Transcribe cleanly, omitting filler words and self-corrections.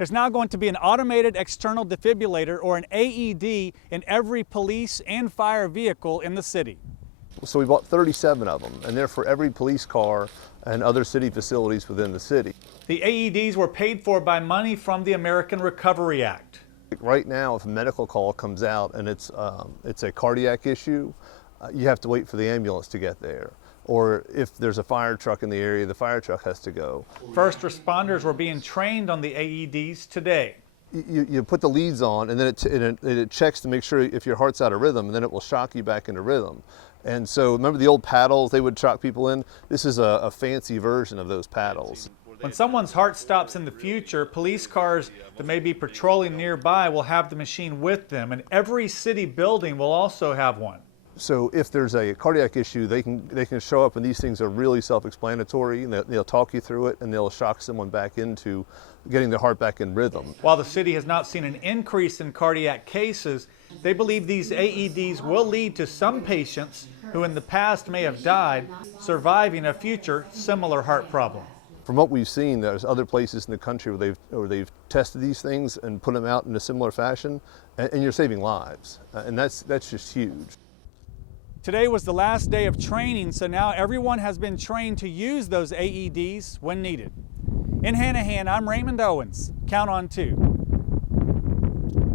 There's now going to be an automated external defibrillator, or an AED, in every police and fire vehicle in the city. So we bought 37 of them, and they're for every police car and other city facilities within the city. The AEDs were paid for by money from the American Recovery Act. Right now, if a medical call comes out and it's a cardiac issue, you have to wait for the ambulance to get there. Or if there's a fire truck in the area, the fire truck has to go. First responders were being trained on the AEDs today. You put the leads on, and then it checks to make sure if your heart's out of rhythm, and then it will shock you back into rhythm. And so remember the old paddles they would shock people in? This is a fancy version of those paddles. When someone's heart stops in the future, police cars that may be patrolling nearby will have the machine with them, and every city building will also have one. So if there's a cardiac issue, they can show up, and these things are really self-explanatory, and they'll talk you through it, and they'll shock someone back into getting their heart back in rhythm. While the city has not seen an increase in cardiac cases, they believe these AEDs will lead to some patients who in the past may have died surviving a future similar heart problem. From what we've seen, there's other places in the country where they've tested these things and put them out in a similar fashion, and you're saving lives, and that's just huge. Today was the last day of training, so now everyone has been trained to use those AEDs when needed. In Hanahan, I'm Raymond Owens. Count on 2.